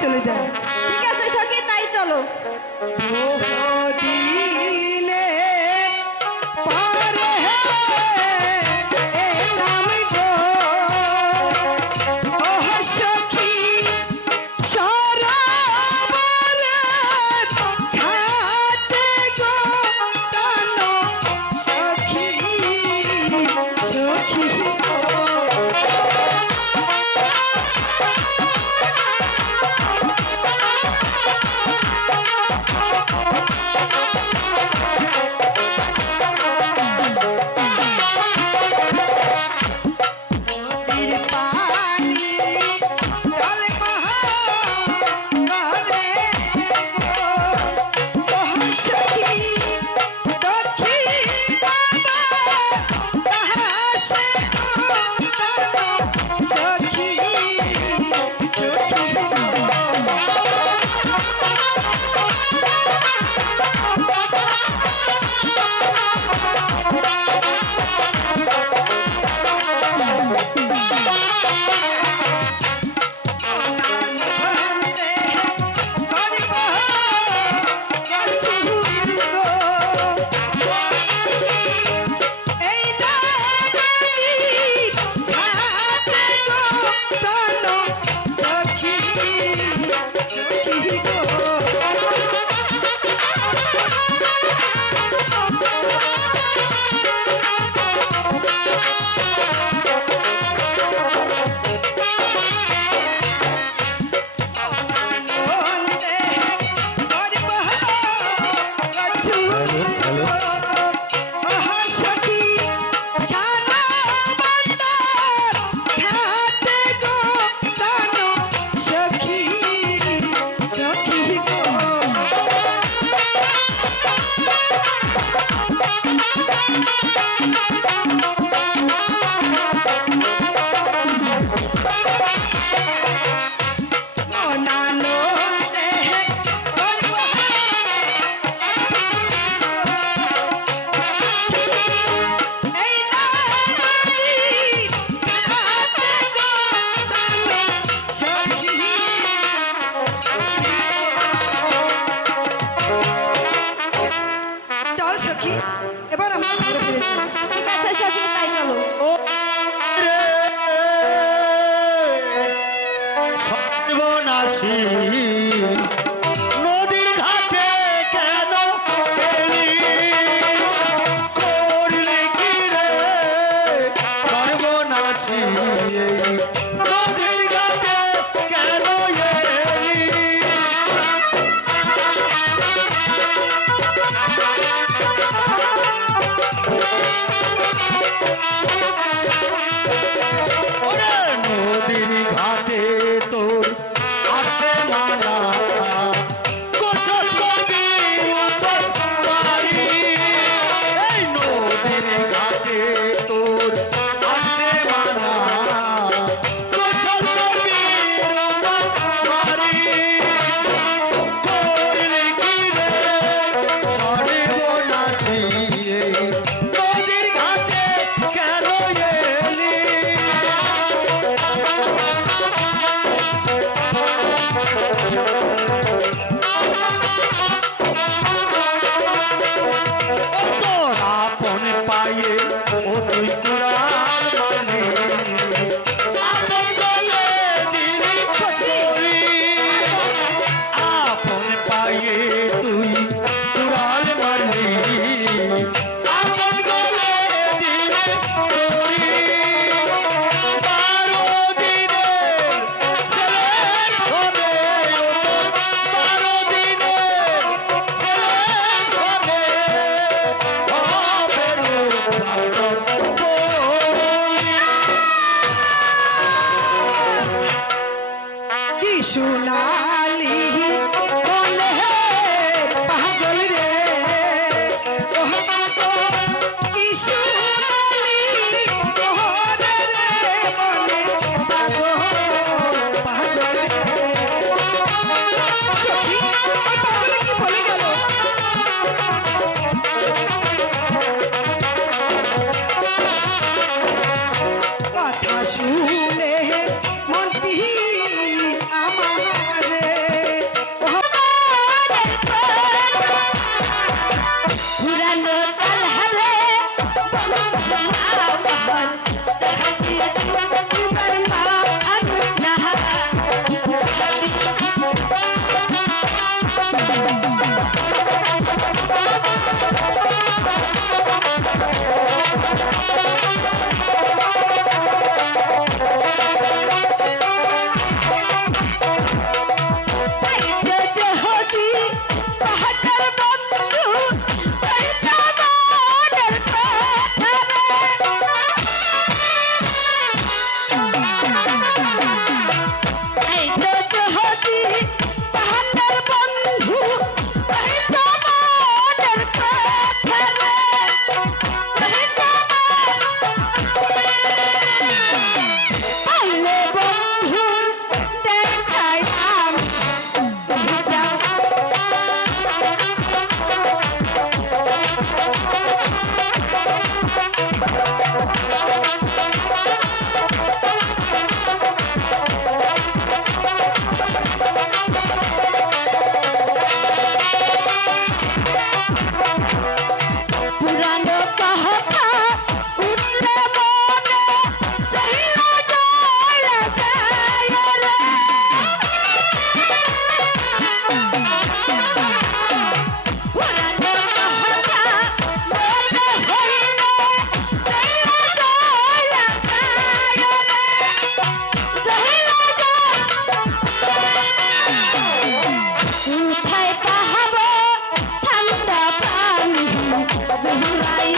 চলে যায়। ঠিক আছে সখী, তাই চলো। ও তুই কুড়াল মারলি আপন বলে দিলি তোরি আপন পায়ে তুই কুড়াল মারলি আপন বলে দিলি তোরি 12 দিনে ছেলের হবে ও তোর 12 দিনে ছেলের হবে হবে রূপ কি সোনালি বলে পাগল রে ও মাগো কি সোনালি ওরে রে বলে পাগল পাগল রে সখী ওই পাগলে কি বলে গেল কথা শুনে মনটি আমারে পুরানো কালহারে আমার জাহাঙ্গীর তোমার মা না পুরানো কথা উঠলে মনে চাইলা জয়লা যায় রে পুরানো কথা মনে হইলে চাইলা জয়লা যায় রে জয়লা যায় কোথায় পাহাবো ঠান্ডা পানি জহুরাই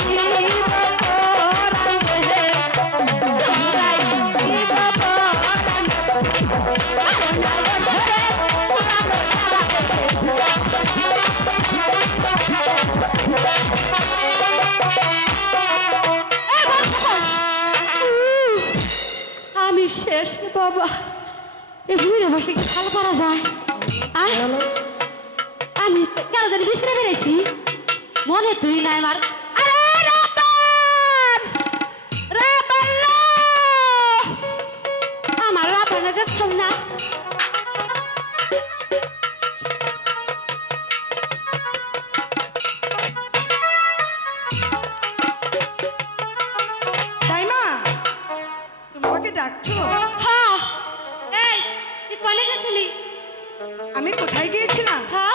বাপরান রে জহুরাই বাপরান আরনা ধরে পুরানো আমি শেষ বাবা এ বুড়ে বসে কি খাল করা যায় আমি কেন জানি বিছরে বেড়েছি মনে তুই নাই আমার আরে রাপান রাপান আমার রাপানে দেখছম না দাইমা তুমি আমাকে ডাকছো হ্যাঁ এই তুই কোনে গেছিলি আমি কোথায় গিয়েছিলাম হ্যাঁ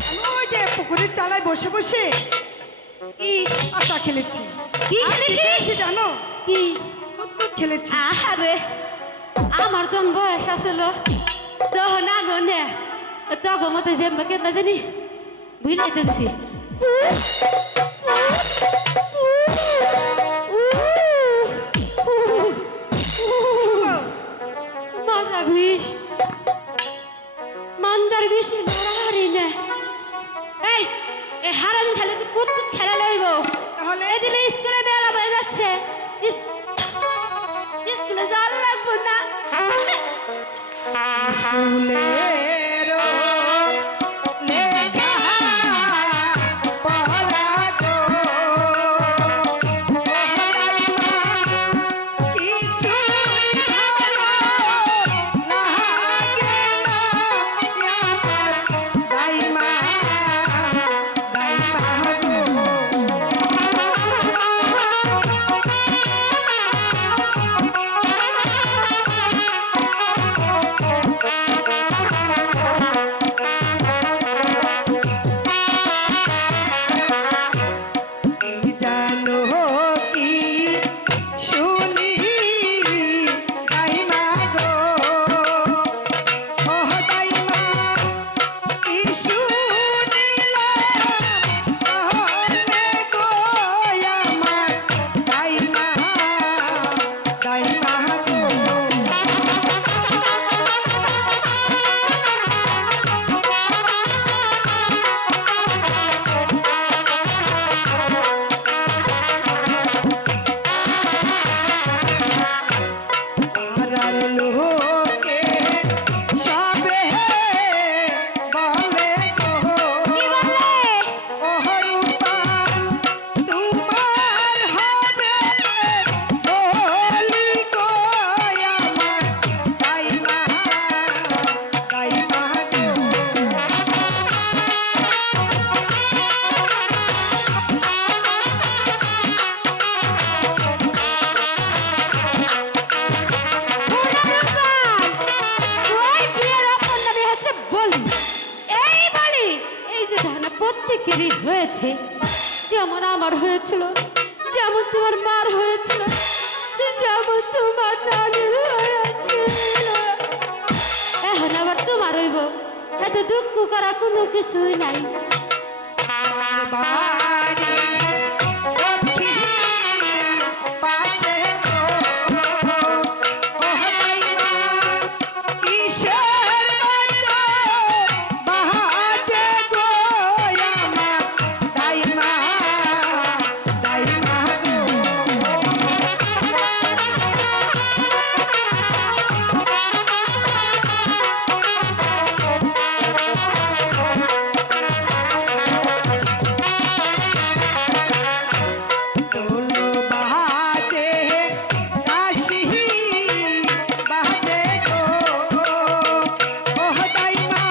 আমি ওই যে পুকুরের চালায় বসে বসে কি আটা খেলেছি কি আর খেলেছিস? খেয়েছি জানো কি দুধ খেলেছি আরে আমার যখন বয়স আসল তখন আমি নে তখন মতো যে আমাকে বাজানি বুঝলাই তো গেছি মজা বিষ মান্দার বিষে লড়াহারি না এই হারানি খেলে তুই পুত খেলা লইব তাহলে এদিকে স্কুলে বেলা হয়ে যাচ্ছে স্কুলে যাওয়ার লাগবো না স্কুলের লেখা পড়া গো দাইমা কিছুই ভালো লাগে না আমার দাইমা দাইমা গো হয়েছে যেমন আমার হয়েছিল, যেমন তোমার মার হয়েছিল, যেমন তোমার নানির হয়েছিল। এখন আবার তোমার হইব, এত দুঃখ করার কোনো কিছুই নাই। আমার বাড়ি দক্ষিণ পাশে গো, ও দাইমা কিসের মতো বাজে গো আমার দাইমা, দাইমা গো। দোলো বাজে কাশি বাজে গো, ও দাইমা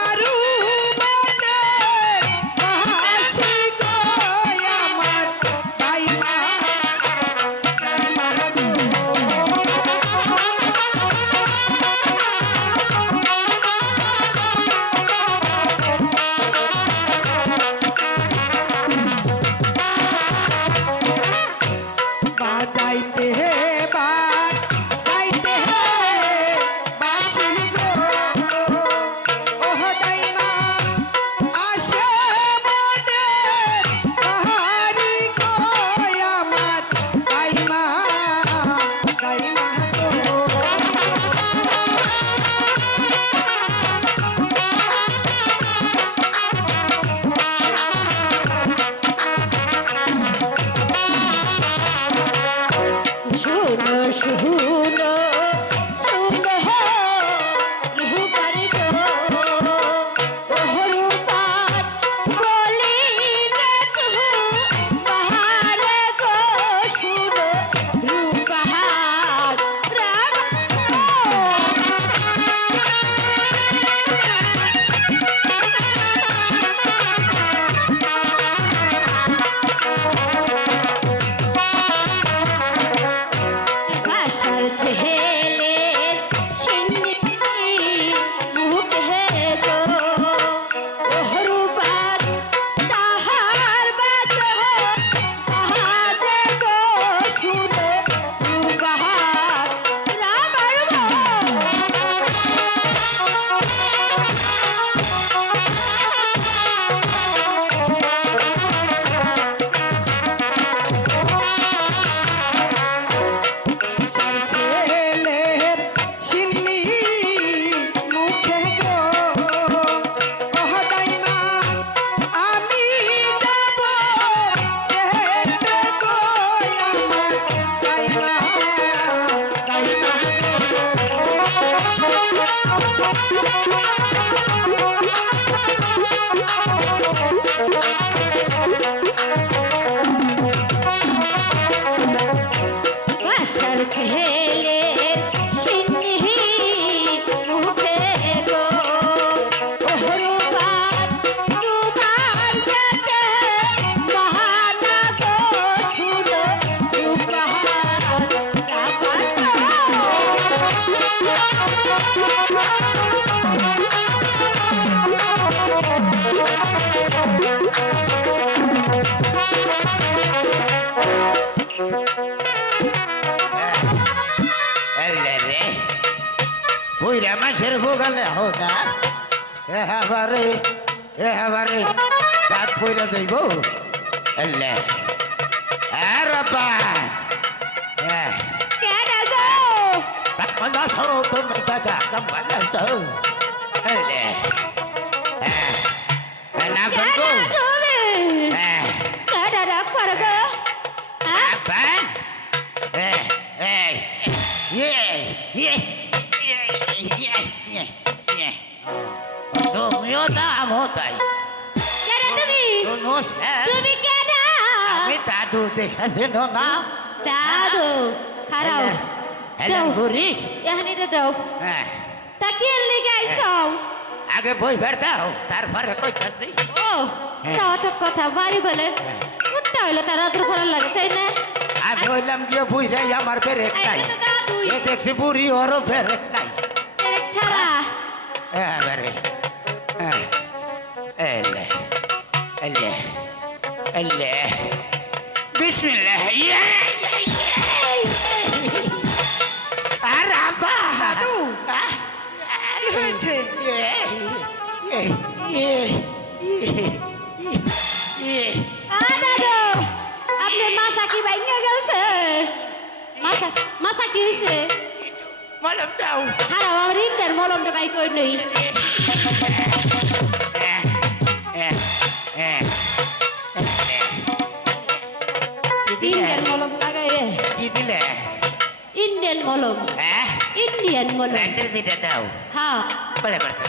আরু বাজে কাশি গো আমার দাইমা, দাইমা গো। বাজাইতে হে বাজাইতে হে বাঁশি গো, ওহ দাইমা আসে মোদের বাহারি গো আমার দাইমা, দাইমা গো। শুনো শুনো শুনো রূপার গো, রূপার বলি রে তু বাহার গো, শুনো রূপার রাগ। বাসার ছেলে সিন্নি মুখে গো, রূপার তাহার বাজো বাজে গো, শুনো রূপার রামার গো। সার ছেলের সিন্নি মুখে গো, ওহ দাইমা আমি যাব দেখতে গো আমার দাইমা, দাইমা বাসার ছেলে সিন্নি মুখে গো, রূপার তোমার যেতে বাহানা গো, শুনো রূপার রামার এলে রে বুইরা মাছের ভোগালে হো না এবারে দাঁত পইরা যাইব এলে আর বাবা কেন গো? মজা সরো তুমি দাদা কামালা সরো এলে না কেন গো তুমি? কেন রাগ করো গো? হ্যাঁ? আপা তুমিও দাম হতাই কেন তুমি? তুমি কেন? আমি দাদু দেখেছিল না দাদু খারাও দাও বুড়ি এখানে দাও তা কি লিগে আইছো? আগে বই বের দাও তারপরে কইতাছি ও তাও তো কথা বাড়ি বলে কুত্তা হইলো তার আদর করার লাগে তাই না? আমি হইলাম গিয়ে বুড়ি আমার ব্রেক নাই এই তো দাদুই এ দেখছি বুড়ি ওরও ব্রেক নাই এক ছাড়া এবারে এলে الله الله بسم الله আরাবা দাদু কি হয়েছে? দাদু আপনার মাথা কি ভাঙা গেছে? মাথা কি হয়েছে? মলম দাও হারাও আমার ইন্টার মলমটা বাই করে নই। ইন্ডিয়ান মলম লাগাই রে। কি দিলে ইন্ডিয়ান মলম, ইন্ডিয়ান মলম। রাত্রে দিটা দাও হ্যাঁ বলে করছে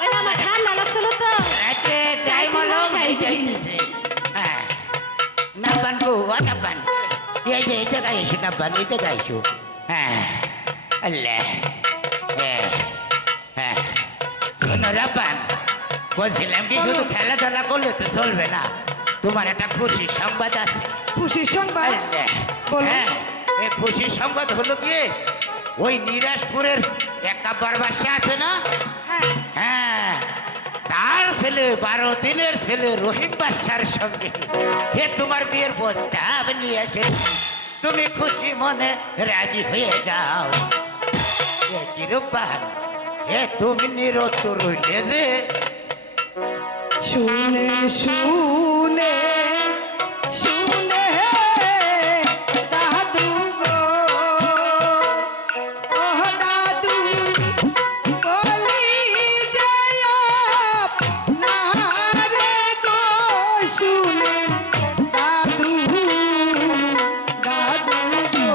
ওই আমার ঠান্ডা লাগছিল তো। রাত্রে যাই মলম যাইতেছে নাব্বান গো নাব্বান এই যে এই জায়গায় এসো নাব্বান এই জায়গায় এসো হ্যাঁ আল্লাহ হ্যাঁ হ্যাঁ শোনো রাব্বান বলছিলাম কি শুধু খেলাধুলা করলে তো চলবে না, তোমার একটা খুশি সংবাদ আছে। খুশির সংবাদ? আল্লাহ বলো। হ্যাঁ এই খুশির সংবাদ হলো কি ওই নিরাজপুরের একটা বারবাসা আছে না, হ্যাঁ হ্যাঁ তার ছেলে 12 দিনের ছেলে রহিম বাদশার সঙ্গে হে তোমার বিয়ের প্রস্তাব নিয়ে এসেছি, তুমি খুশি মনে রাজি হয়ে যাও। এ কি রূপবান, এ তুমি নিরত রইলে যে শুনেন শুনেন শুনে দাদু গো ও দাদু বলি যায় না রে গো শুনেন দাদু দাদু গো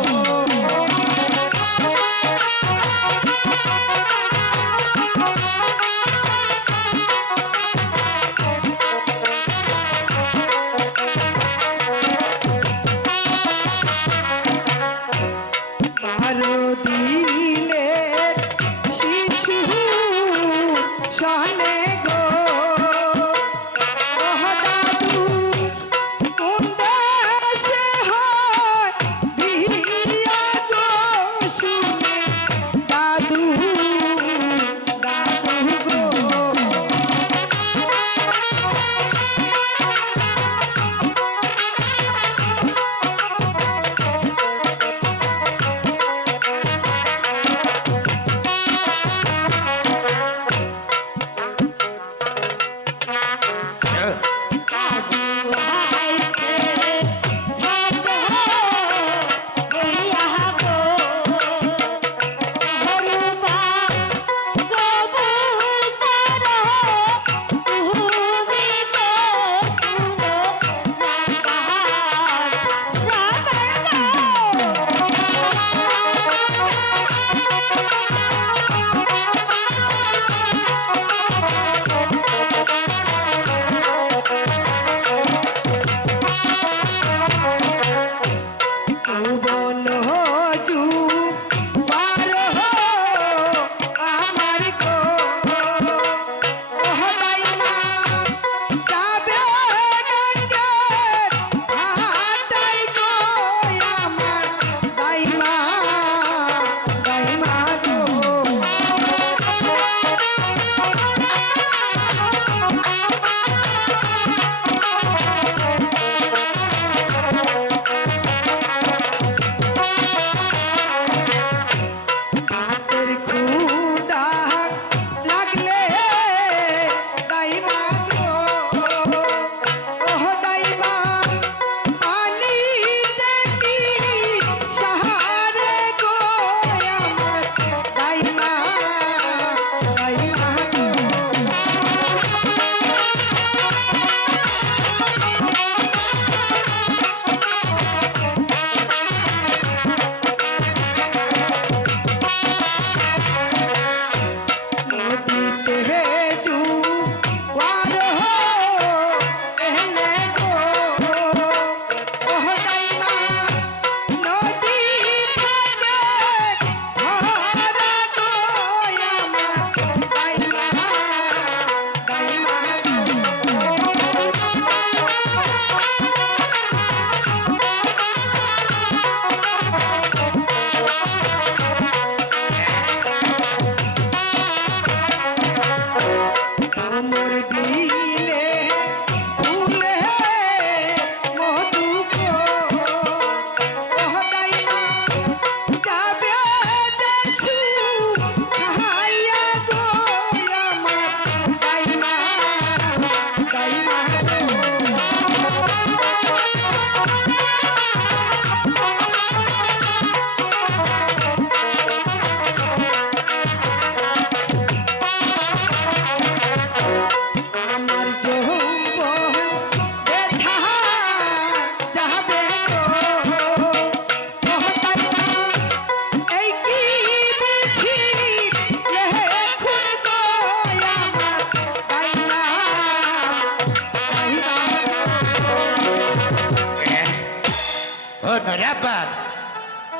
ব্যাপার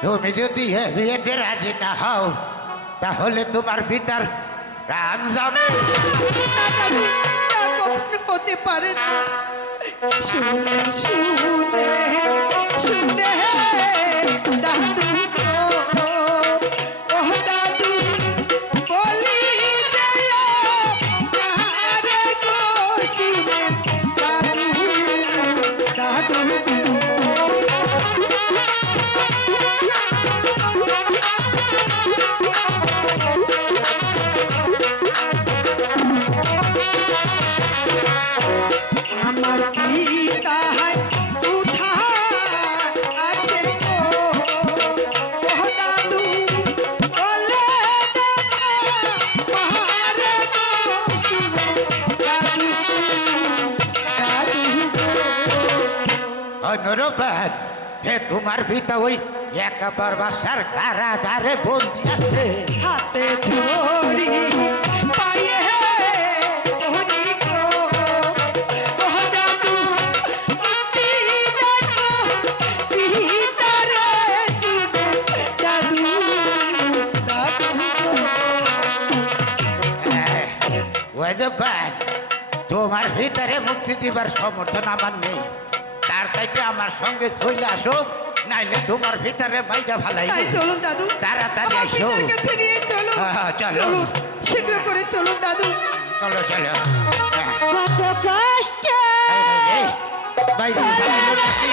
তুমি যদি এ বিয়েতে রাজি না হও তাহলে তোমার ভিতর প্রাণ যাবে। না দাদু, তা কখনো হতে পারে না। শুনে শুনে শুনে দাদু গো, ও দাদু বলি যেও না রে গো, শুনে দাদু দাদু গো। আমার পিতায় কোথায় আছে গো, ও দাদু বলে দেবো মারে গো, শুনে দাদু দাদু গো। অনুরোধ হে তোমার ভিতর ওই একবার বাসার কারাগারে বন্দি আছে। হাতে ধরি পায়ে ধরি গো, ও দাদু অতি দেখো ভিতরে, শুনে দাদু দাদু গো। ওই যে ভাই, তোমার ভিতরে মুক্তি দিবার সমর্থন আমার নেই। তার চাইতে আমার সঙ্গে চলে আসো, নাইলে তোমার ভিতরে মাইটা ভালাই। তাই চলুন দাদু, তাড়াতাড়ি আমার এসো। পিতার কাছে নিয়ে চলুন। হ্যাঁ, চলো। চলুন, শীঘ্র করে চলুন দাদু। চলো চলো কত কষ্ট বাইরে ভালো নাকি?